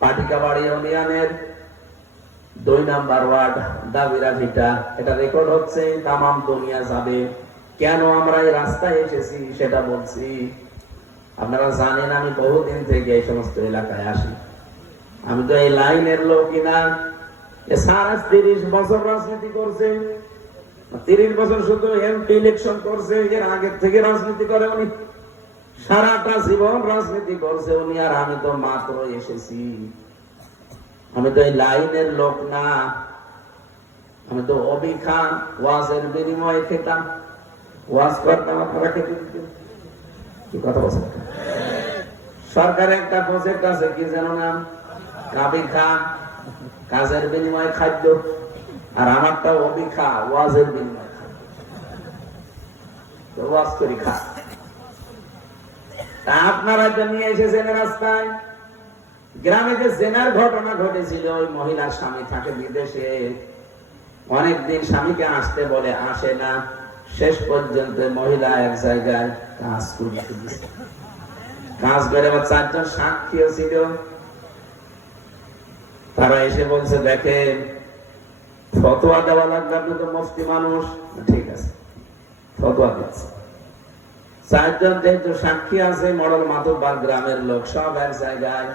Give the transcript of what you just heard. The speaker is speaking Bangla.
পাটিকাবাড়ি ইউনিয়নের 2 নম্বর ওয়ার্ড দাবিরা ভিটা, এটা রেকর্ড হচ্ছে, তামাম দুনিয়া যাবে। কেন আমরা এই রাস্তায় এসেছি সেটা বলছি। আপনারা জানেন আমি বহুদিন থেকে এই সমস্ত এলাকায় আসি। আমি তো এই লাইনের লোকই না। 30 বছর রাজনীতি করছে, 30 বছর শুধু এমপি ইলেকশন করছে, এর আগের থেকে রাজনীতি করে উনি, সারাটা জীবন রাজনীতি করছে উনি। আর আমি তো মাত্র এসেছি। আমি তো এই লাইনের লোক না, আমি তো অবিখা ওয়াজের বিনিময়ে খেতাম, ওয়াজ করতাম, আপনারা খেতে দিতেন। কি কথা বলছেন? সরকারের একটা প্রজেক্ট আছে, কি জানো নাম? কাবিখা, কাজের বিনিময়ে খাদ্য। আর আমারটা অবিখা, ওয়াজের বিনিময়ে খাদ্য। ওয়াজ করি খা। তা আপনারা তো নিয়ে এসেছেন রাস্তায়। গ্রামে যে জেনার ঘটনা ঘটেছিল, ওই মহিলার স্বামী থাকে বিদেশে, অনেকদিন স্বামীকে আসতে বলে আসে না, শেষ পর্যন্ত মহিলা এক জায়গায় কাজ করতে দিচ্ছে। কাজ করে 4 জন সাক্ষীও ছিল। তারা এসে বলছে, দেখেন ফতোয়া দেওয়া লাগবে, আপনি তো মুফতি মানুষ। ঠিক আছে, ফতোয়া দিচ্ছে। 4 জন যেহেতু সাক্ষী আছে, মডেল মাতুব্বার গ্রামের লোক, সব এক জায়গায়